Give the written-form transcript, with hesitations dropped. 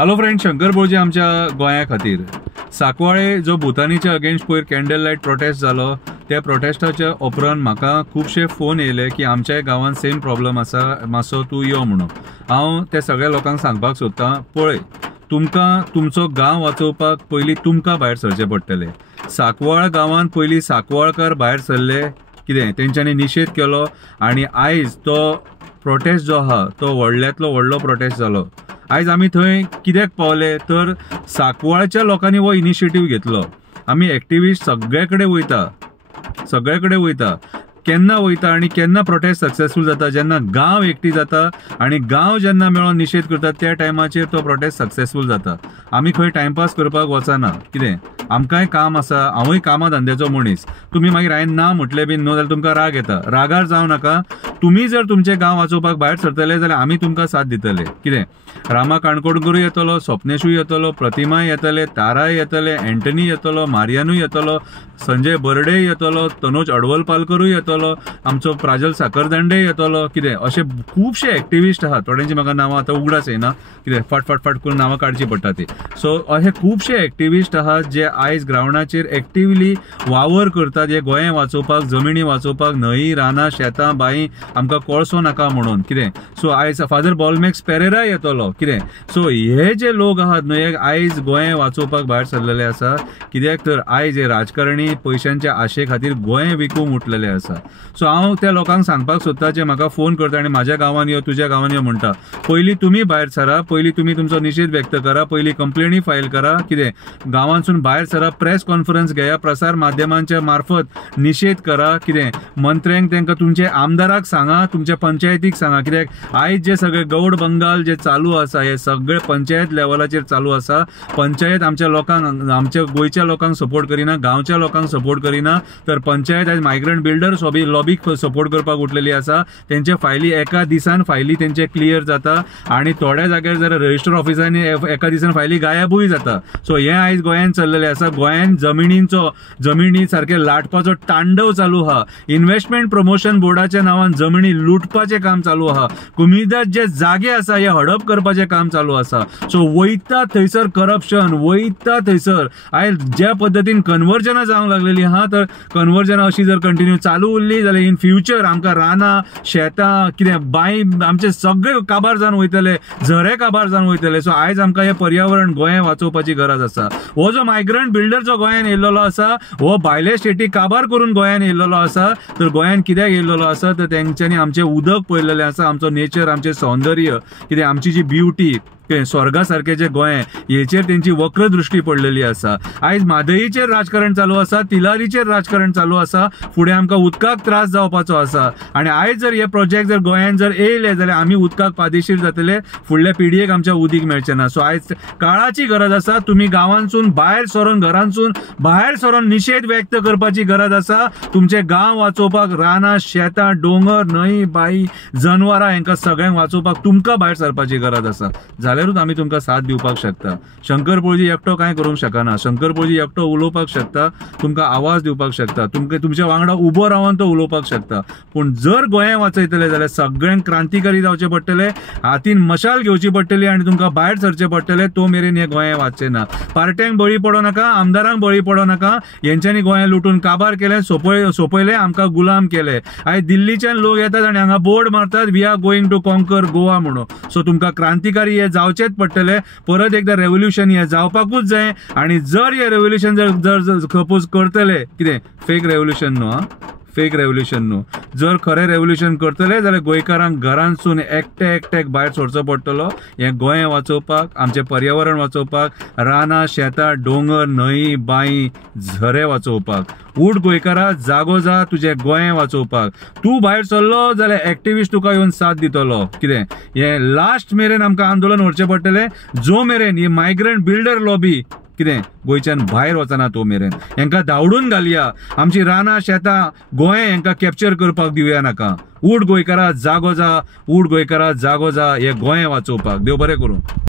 Hello friend, Shankar बोळजे आमच्या गोंया खातीर साकवाळे जो भुतानीच्या अगेन्स्ट पयर कॅन्डल लायट प्रोटेस्ट जालो त्या प्रोटेस्टाच्या उपरांत म्हाका खुबशे फोन येयले की आमच्या गांवांत सेम प्रॉब्लम आसा, मातसो तूं यो म्हणून. हांव त्या सगळ्या लोकांक सांगपाक सोदतां, पळय तुमकां तुमचो गांव वाचोवपाक पयलीं तुमकां भायर सरचें पडटलें. साकवाळ गांवांत पयलीं साकवाळकार भायर सरले, कितें तेंच्यांनी निशेध केलो आनी आयज तो प्रोटेस्ट जो आहा तो व्हडल्यांतलो व्हडलो प्रोटेस्ट जालो. आयज आमी थंय कित्याक पावले तर साकवाळच्या लोकांनी हो इनिशिएटीव घेतलो. आमी एक्टिविस्ट सगळे कडेन वयता केन्ना वयता आनी केन्ना प्रोटेस्ट सक्सेसफूल जाता, जेन्ना गांव एकठी जाता आनी गांव जेन्ना मेळोन निशेध करता त्या टायमाचेर तो प्रोटेस्ट सक्सेसफूल जाता. आमी खंय टायमपास करपाक वचना, कितें आमकांय काम आसा, हांवूय कामा धंद्याचो मनीस. तुमी मागीर हांवें ना म्हटलें बीन न्हू जाल्यार तुमकां राग येता. रागार जावं नाका. तुमी जर तुमचें गांव वाचोवपाक भायर सरतले जाल्यार आमी तुमकां साथ दितले. कितें रामा काणकोणकरूय येतलो, स्वप्नेशूय येतलो, प्रतिमाय येतले, ताराय येतले, एंटनी येतलो, मारियानूय येतलो, संजय बर्डे येतलो, तनोज अडवलपालकरूय येतलो, आमचो प्राजल साखरदांडे येतलो. कितें अशे खुबशे एक्टिविस्ट आहात. थोड्यांची म्हाका नांवां आतां उगडास येना, कितें फट करून नांवां काडची पडटा ती. सो अशे खुबशे एक्टिविस्ट आहात जे आयज ग्रावंडाचेर एक्टिवली वावर करतात हे गोंय वाचोवपाक, जमिनी वाचोवपाक, न्हंय रानां शेतां बांय आमकां कोळसो नाका म्हणून. कितें सो आयज फादर बॉलमॅक्स पेरेरा येतलो. कितें सो हे जे लोक आहात न्हू हे आयज गोंय वाचोवपाक भायर सरलेले आसा. कित्याक तर आयज हे राजकारणी पयशांच्या आशे खातीर गोंय विकूंक उठलेले आसा. सो हांव त्या लोकांक सांगपाक सोदता जे म्हाका फोन करता आनी म्हाज्या गांवांत यो तुज्या गांवांत यो म्हणटा, पयलीं तुमी भायर सरा, पयलीं तुमी तुमचो निशेध व्यक्त करा, पयलीं कंप्लेनी फायल करा. कितें गांवांतसून भायर सरा, प्रेस कॉन्फरन्स घेया, प्रसार माध्यमांच्या मार्फत निशेध करा. कितें मंत्र्यांक तांकां तुमचे आमदाराक सांगा, तुमच्या पंचायतीक सांगा. कित्याक आयज जे सगळे गौड बंगाल जे चालू आसा हे सगळे पंचायत लेवलाचेर चालू आसा. पंचायत आमच्या लोकांक, आमच्या गोंयच्या लोकांक सपोर्ट करिना, गांवच्या लोकांक सपोर्ट करिना, तर पंचायत आयज मायग्रंट बिल्डर्स लॉबीक सपोर्ट करपाक उठलेली आसा. तेंचे फायली एका दिसान फायली तेंचे क्लियर जाता आनी थोड्या जाग्यार जर रजिस्टर ऑफिसांनी एका दिसान फायली गायबूय जाता. सो हे आयज गोंयांत चल्लेले आसा. गोंयांत जमिनी सारखे लाटपाचो तांडव चालू आहा. इन्व्हेस्टमेंट प्रमोशन बोर्डाच्या नांवान जमिनी लुटपाचें काम चालू आहा. कुमिदात जे जागे आसा हे हडप करपाचें काम चालू आसा. सो वयता थंयसर करप्शन, वयता थंयसर आयज ज्या पद्दतीन कन्वर्जनां जावंक लागलेली आहा, तर कन्वर्जनां अशी जर कंटिन्यू चालू उरली जाल्यार इन फ्युचर आमकां रानां शेतां कितें बांय आमचे सगळे काबार जावन वयतले, झरे काबार जावन वयतले. सो आयज आमकां हे पर्यावरण गोंय वाचोवपाची गरज आसा. हो जो मायग्रंट बिल्डर जो गोंयांत येयल्लो आसा हो भायले स्टेटी काबार करून गोंयांत येयल्लो आसा. तर गोंयांत कित्याक येयल्लो आसा तर तेंच्यांनी आमचें उदक पळयलेलें आसा, आमचो नेचर, आमचें सौंदर्य, कितें आमची जी ब्युटी, स्वर्गा सारखे जे गोंय हेचेर तेंची वक्र दृष्टी पडलेली आसा. आयज म्हादईचेर राजकारण चालू आसा, तिलारीचेर राजकारण चालू आसा. फुडें आमकां उदकाक त्रास जावपाचो आसा आनी आयज जर हे प्रोजेक्ट जर गोंयांत जर येयले जाल्यार आमी उदकाक पादेशीर जातले, फुडल्या पिडयेक आमच्या उदीक मेळचें ना. सो आयज काळाची गरज आसा. तुमी गांवांतसून भायर सरून, घरांतसून भायर सरून निशेध व्यक्त करपाची गरज आसा. तुमचे गांव वाचोवपाक, रानां शेतां डोंगर न्हंय बांय जनवरां हेंकां सगळ्यांक वाचोवपाक तुमकां भायर सरपाची गरज आसा. जाल्यारूच आमी तुमकां साथ दिवपाक शकता. शंकर बोळजी एकटो कांय करूंक शकना. शंकर बोळजी एकटो उलोवपाक शकता, तुमकां आवाज दिवपाक शकता, तुमच्या वांगडा उबो रावन तो उलोवपाक शकता. पूण जर गोंय वाचयतले जाल्यार सगळ्यांक क्रांतिकारी जावचे पडटले, हातीन मशाल घेवची पडटली आनी तुमकां भायर सरचे पडटले. तो मेरेन हे गोंय वाचचें ना. पार्ट्यांक बळी पडो नाका, आमदारांक बळी पडो नाका. हेंच्यांनी गोंय लुटून काबार केलें, सोपयले, आमकां गुलाम केले. आयज दिल्लीच्यान लोक येतात आनी हांगा बोर्ड मारतात, we are going to conquer Goa म्हणून. सो तुमकां क्रांतिकारी हे जावचेच पडटले. परत एकदा रेव्होल्युशन हे जावपाकूच जाय. आनी जर हे रेव्होल्युशन जर सपोज करतले, कितें फेक रेव्होल्युशन न्हू, फेक रेव्होल्युशन न्हू, जर खरें रेव्होल्युशन करतले जाल्यार गोंयकारांक घरांतसून एकट्याक भायर सोडचो पडटलो हें गोंय वाचोवपाक, आमचें पर्यावरण वाचोवपाक, रानां शेतां डोंगर न्हंय बांय झरे वाचोवपाक. उठ गोंयकारा, जागो जा तुजें गोंय वाचोवपाक. तूं भायर सरलो जाल्यार एक्टिविस्ट तुका येवन साथ दितलो. कितें हें लास्ट मेरेन आमकां आंदोलन व्हरचें पडटलें, जो मेरेन ही मायग्रंट बिल्डर लॉबी कितें गोंयच्यान भायर वचना तो मेरेन. हेंकां धांवडून घालया. आमची रानां शेतां गोंय हेंकां कॅप्चर करपाक दिवया नाका. उठ गोंयकारा, जागो जा, उठ गोंयकारा, जागो जा, हें गोंय वाचोवपाक. देव बरें करूं.